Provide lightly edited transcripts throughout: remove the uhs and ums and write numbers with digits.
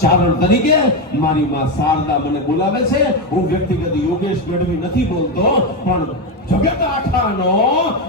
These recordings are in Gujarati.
ચારણ તરીકે મારી માં શારદા મને બોલાવે છે. હું વ્યક્તિગત યોગેશ ગઢવી નથી બોલતો, પણ જગત આખાનો,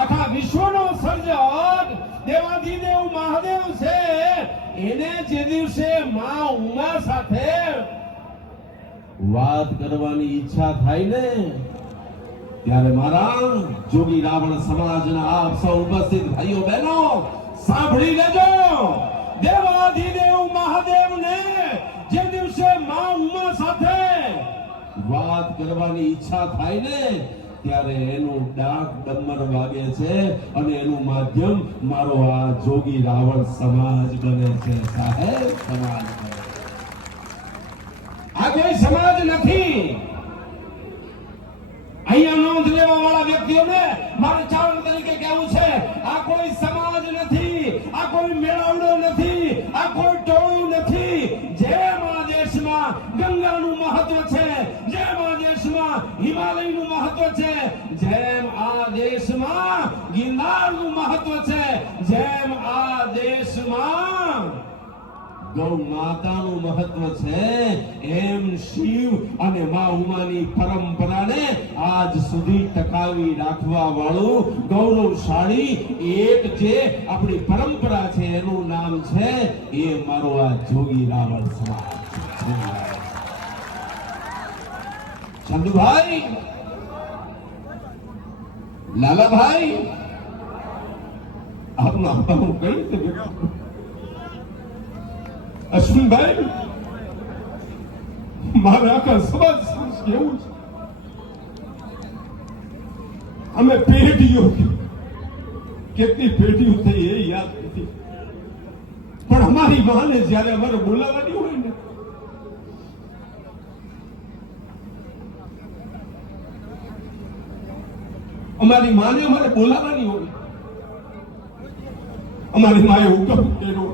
આખા વિશ્વનો સર્જક દેવાધિદેવ મહાદેવ છે. એને જે દિવસે માં ઉમા સાથે વાત કરવાની ઈચ્છા થાય ને, ત્યારે મારા જોગી રાવણ સમાજના આપ સૌ ઉપસ્થિત ભાઈઓ બહેનો સાંભળી લેજો. દેવાધિદેવ મહાદેવને જે દિવસે માં ઉમા સાથે વાત કરવાની ઈચ્છા થાય ને, ત્યારે એનું ડાક ડમર વાગે છે અને એનું માધ્યમ મારો આ જોગી રાવણ સમાજ બને છે. સાહેબ, સમાજ આ કોઈ સમાજ નથી. અહીંયા નોંધ લેવા વાળા વ્યક્તિઓને મારે ચારણ તરીકે કહેવું છે, આ કોઈ સમાજ નથી, આ કોઈ મેળાવડો નથી, આ કોઈ ટોળું નથી. જેમ આ દેશમાં ગંગાનું મહત્વ છે, જેમ આ દેશમાં હિમાલયનું મહત્વ છે, જેમ આ દેશમાં ગિરનારનું મહત્વ છે, જેમ આ દેશમાં ગૌ માતાનું મહત્વ છે, એમ શિવ અને મા ઉમાની પરંપરાને આજ સુધી ટકાવી રાખવા વાળું ગૌરવશાળી એક જે આપણી પરંપરા છે એનું નામ છે એ મારો આ જોગી રાવણ સમાજ. ચંદુભાઈ, લાલાભાઈ, આપનું હું કઈ રીતે અશ્વિનભાઈ, મારા આખા સમાજ કેવું છે. અમે પેઢીઓ, કેટલી પેઢીઓ થઈ એ યાદ નથી, પણ અમારી માને જયારે અમારે બોલાવવાની હોય ને, અમારી માને અમારે બોલાવવાની હોય, અમારી માએ હુકમ કર્યો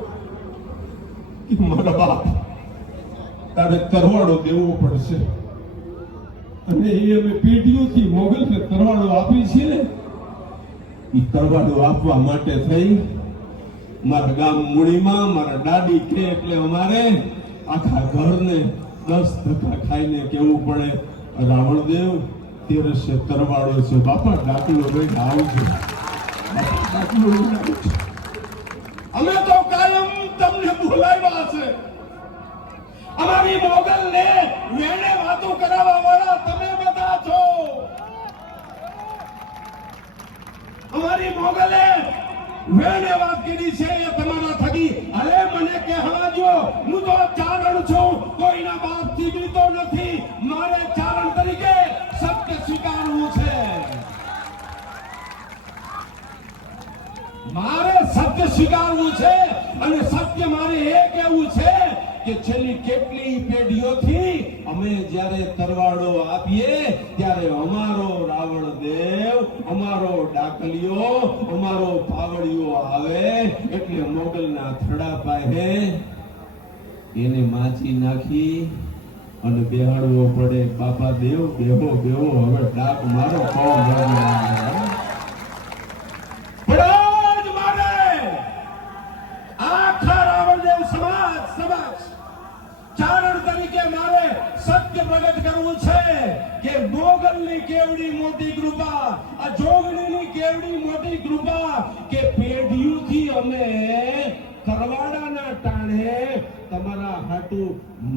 કે મારા બાપ તારે તરવાડો દેવો પડશે, અને એ અમે પેઢીઓથી મોગલને તરવાડો આપી છે ને, એ તરવાડો આપવા માટે થઈ મારા ગામ મૂળીમાં મારા દાદી કે એટલે અમારે આખા ઘરને 10 ધક્કા ખાઈને કેવું પડે, રાવણદેવ તેરસે તરવાડો છે બાપા, દાખલો લઈને આવજો. અમે તો કાયમ તમને બોલાવ્યા છે. અમારી મોગલને વેણે વાતો કરાવવા વાળા તમે બધા છો. અમારી મોગલે વેણે વાત કરી છે એ તમારા થકી. અરે મને કહેવાજો, હું તો ચારણ છું, કોઈના બાપથી બીતો નથી. મારે ચારણ તરીકે સત્ય સ્વીકારવું છે. મારે સત્ય સ્વીકારવું છે, અને સત્ય મારે એ કહેવું છે કે છેલ્લી કેટલી પેઢીઓથી અમે જ્યારે તરવાડો આપીએ ત્યારે અમારો રાવણ દેવ, અમારો ડાકલિયો, અમારો પાવડિયો આવે એટલે મોગલના થડા પાસે એને માચી નાખી અને બેહાડવો પડે. બાપા દેવ બેહો બેહો, હવે ડાક મારો કોમ ચારણ તરીકે મારે સત્ય પ્રગટ કરવું છે કે મોગલની કેવડી મોટી કૃપા, આ જોગણીની કેવડી મોટી કૃપા કે પેઢીઓથી અમે તરવાડાના ટાણે તમારા હાટુ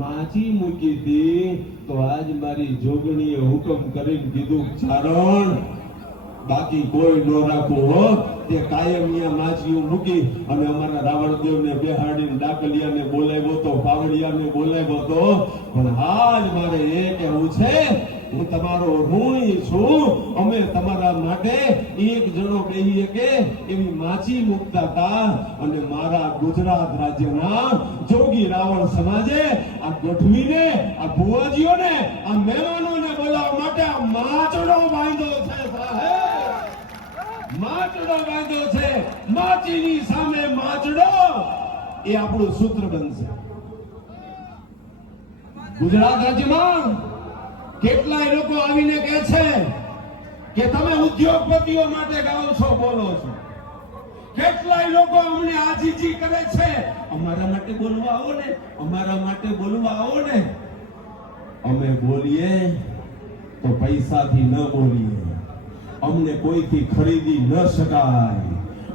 માજી મૂકી હતી. તો આજ મારી જોગણીએ હુકમ કરીને કીધું, ચારણ બાકી કોઈ ન રાખવું હો. તે કાયમિયા માછીઓ મૂકી અને અમારા રાવણદેવને બેહાડીને ડાકલિયાને બોલાવ્યો તો, પાવડિયાને બોલાવ્યો તો. પણ આજ મારે એ કહેવું છે, હું તમારો ઋણી છું. અમે તમારા માટે એક જણો કહીએ કે એવી માછી મૂકતા હતા, અને મારા ગુજરાત રાજ્યના જોગી રાવણ સમાજે આ ગઢવીને, આ ભુવાજીઓને, આ મહેમાનોને બોલાવવા માટે આ માચડો બાંધ્યો છે. સાહેબ, માચડો બાંધ્યો છે. માચીની સામે માચડો એ આપણું સૂત્ર બનશે. ગુજરાત રાજ્યમાં કેટલાય લોકો આવીને કહે છે કે તમે ઉદ્યોગપતિઓ માટે ગાઓ છો, બોલો છો, કેટલાય લોકો અમને આજીજી કરે છે, અમારા માટે બોલવા આવો ને, અમારા માટે બોલવા આવો ને. અમે બોલીએ તો પૈસાથી ન બોલીએ, અમને કોઈથી ખરીદી ન શકાય.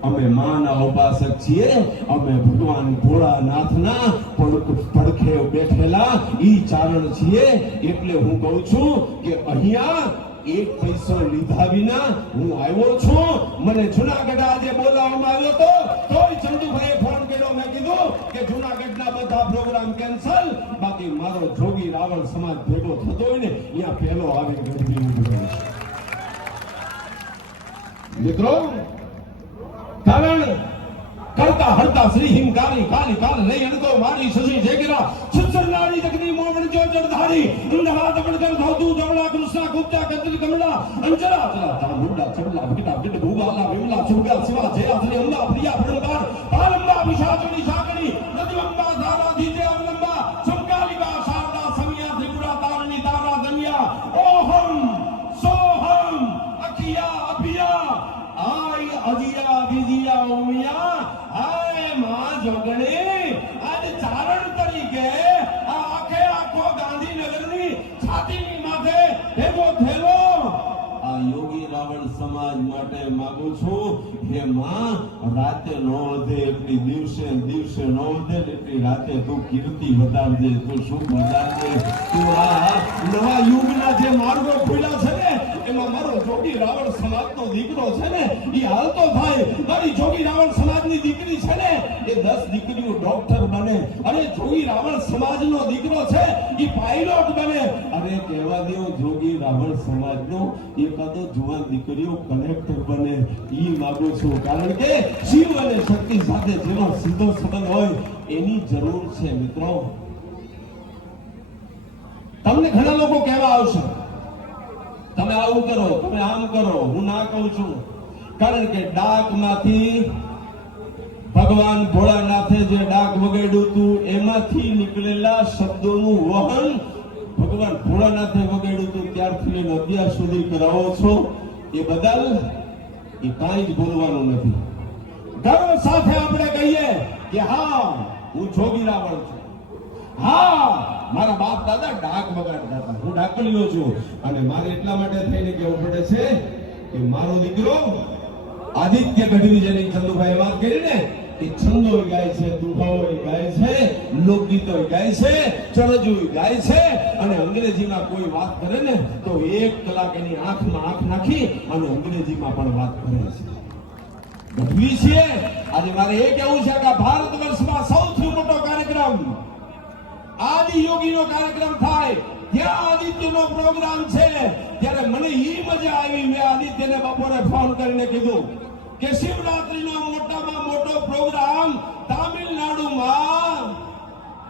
અમે માના ઉપાસક છીએ, અમે ભગવાન ભોળાનાથના પડખે બેઠેલા ઈ ચારણ છીએ. એટલે હું કહું છું કે અહીંયા એક પૈસો લીધા વિના હું આવ્યો છું. મને જુનાગઢ આજે બોલાવવામાં આવ્યો તો તોય ચંદુભાઈએ ફોન કર્યો, મેં કીધું કે જુનાગઢના બધા પ્રોગ્રામ કેન્સલ, બાકી મારો જોગી રાવળ સમાજ ભેગો થતો હોય ને અહીંયા પહેલો આવી ગઢવી ઉભો મિત્રો. કારણ કરતા હરતા શ્રી હિમકારી કાલી કાલ નહીં અણકો મારી શશી જેગરા સુસરનારી જગની મોવણ જો જડધારી અંધરા દબડકર ધૌતુ જમણા કૃષ્ણા ગુપ્તા કંદરી કમલા અંજરા ચલા તા મુંડા ચબલા ભીટા ભીટ ભૂવાલા વિમલા સુગા શિવા જય આસરી અંબા પ્રિયા ભણકાર પાલંબા વિશાચની શાકણી નદીવંબા ધારા ધીજે અવલંબા સંકાલિકા શારદા સમિયા ત્રિપુરા તારણી તારા દનિયા ઓહમ સોહમ અખિયા અભિયા આય અજિયા વિજિયા ઉમિયા હાય માં જોગણી. આજ ચારણ તરીકે આ આખો ગાંધીનગરની છાતીની માથે ભેગો થયેલો આ યોગી રાવણ સમાજ માટે માંગુ છું, હે માં રાતે નો વધે એટલી દિવસે દિવસે નો વધે એટલી રાતે તું કીર્તિ વધારજે, તું સુખ વધારજે. તું આ નવા યુગના જે માર્ગો ખુલ્યા છે ને એમાં મારો જોગી રાવણ સમાજનો દીકરો છે ને એ હાલતો થાય. મારી જોગી રાવણ સમાજની દીકરી છે ને એ 10 દીકરીઓ ડોક્ટર બને. અરે જોગી રાવણ સમાજનો દીકરો છે એ પાયલોટ બને. અરે કહેવા દો જોગી રાવણ સમાજનો એકાદો જુવાન દીકરીઓ કલેક્ટર બને. ઈ માંગુ છું, કારણ કે શિવ અને શક્તિ સાથે જેનો સીધો સંબંધ હોય એની જરૂર છે. મિત્રો તમને ઘણા લોકો કહેવા આવશે તમે આવું કરો, તમે આમ કરો. હું ના કહું છું, કારણ કે ડાકમાંથી ભગવાન ભોળાનાથે જે ડાક વગાડ્યું હતું એમાંથી નીકળેલા શબ્દોનું વહન ભગવાન ભોળાનાથે વગાડ્યું હતું ત્યારથી લઈને અત્યાર સુધી કરાવો છો એ બદલ એ કાંઈ જ બોલવાનું નથી. ગર્વ સાથે આપણે કહીએ કે હા હું જોગી રાવણ છું, હા મારા બાપ દાદા ડાક વગાડતા હતા, હું ડાકલીઓ છું. અને મારે એટલા માટે થઈને કેવું પડે છે કે મારો દીકરો આદિત્ય ગઢવી જેની ચંદુભાઈ વાત કરી ને એ છંદો ગાય છે, દુહાઓ ગાય છે, લોકગીતો ગાય છે, ચરજુ ગાય છે. અને અંગ્રેજીમાં કોઈ વાત કરે ને તો 1 કલાક એની આંખમાં આંખ નાખી અને અંગ્રેજીમાં પણ વાત કરે છે. ગઢવી છીએ. આજે મારે એ કહેવું છે કે ભારત વર્ષમાં સૌથી મોટો કાર્યક્રમ આદિ યોગીનો કાર્યક્રમ થાય ત્યાં આદિત્યનો પ્રોગ્રામ છે. ત્યારે મને ઈ મજા આવી, મેં આદિત્યને બપોરે ફોન કરીને કીધું કે શિવરાત્રીનો મોટામાં મોટો પ્રોગ્રામ તામિલનાડુમાં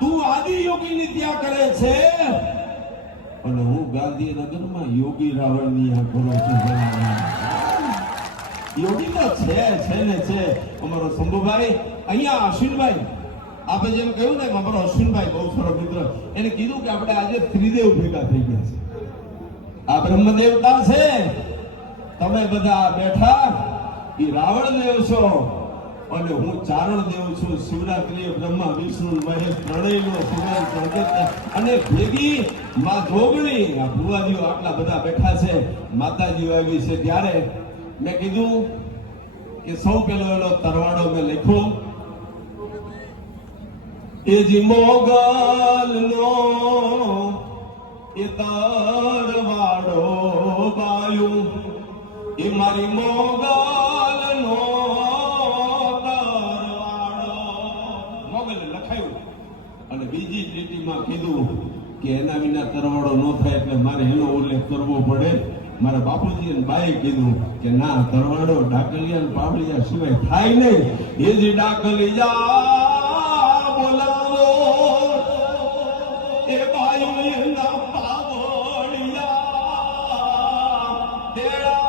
તું આદિ યોગીની ત્યાં કરે છે અને હું ગાંધીનગરમાં યોગી રાવણની આ કરું છું. યોગી તો છે ને છે. અમારો શંભુભાઈ અહીંયા અશ્વિનભાઈ આપણે જેમ કહ્યું ને અમારો અશ્વિનભાઈ બહુ સારો મિત્ર, એને કીધું કે આપણે આજે ત્રિદેવ ભેગા થઈ ગયા છે. આ બ્રહ્મદેવતા છે, તમે બધા બેઠા એ રાવણ દેવ છો અને હું ચારણ દેવ છું. શિવરાત્રી બ્રહ્મા વિષ્ણુ મહેશ ત્રણેયનો સુગંધ સંકેત અને ભેગી માં જોગણી આ ભુવાજીઓ આટલા બધા બેઠા છે, માતાજીઓ આવી છે. ત્યારે મેં કીધું કે સૌ પેલો એનો તરવાડો મેં લખ્યો એ જી મોગલ નો એ તરવાડો બાયું એ મારી મોગલ નો તરવાડો. મોગલ લખાયું અને બીજી લીટીમાં કીધું કે એના વિના તરવાડો ન થાય એટલે મારે એનો ઉલ્લેખ કરવો પડે. મારા બાપુજી અને બાએ કીધું કે ના તરવાડો ડાકલિયા અને પાવડિયા સિવાય થાય નહીં. એ જ ડાકલિયા બોલાવો એ બાયુના પાવડિયા તેડા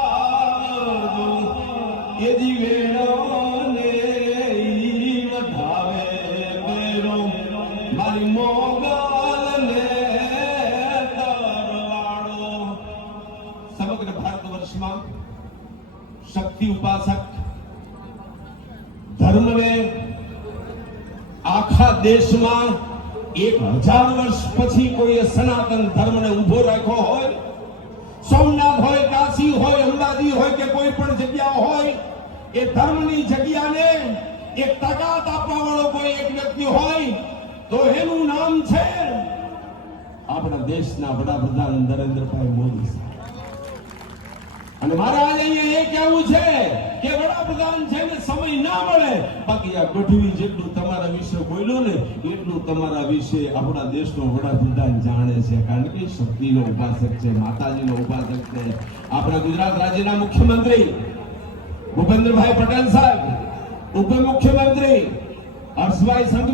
એ જીવેણને વધાવે બેરો મારી મોગલને તરવાડો. સમગ્ર ભારત વર્ષમાં શક્તિ ઉપાસક ધર્મને આખા દેશમાં 1000 વર્ષ પછી કોઈએ સનાતન ધર્મને ઉભો રાખ્યો હોય, સોમનાથ હોય, કાશી હોય, અંબાજી હોય કે કોઈ પણ જગ્યા હોય, એ ધર્મની જગ્યાને એક તાકાત આપવા વાળો કોઈ એક વ્યક્તિ હોય તો એનું નામ છે આપણા દેશના વડાપ્રધાન નરેન્દ્રભાઈ મોદી સાહેબ. અને મારે આજે અહીંયા એ કહેવું છે કે વડાપ્રધાન છે ને સમય ના મળે, બાકી આ ગઢવી જેટલું તમારા વિશે બોલ્યો ને એટલું તમારા વિશે આપણા દેશનો વડાપ્રધાન જાણે છે, કારણ કે શક્તિનો ઉપાસક છે, માતાજીનો ઉપાસક છે. આપણા ગુજરાત રાજ્યના મુખ્યમંત્રી ભૂપેન્દ્રભાઈ પટેલ સાહેબ, ઉપમુખ્યમંત્રી હર્ષભાઈ સંઘવી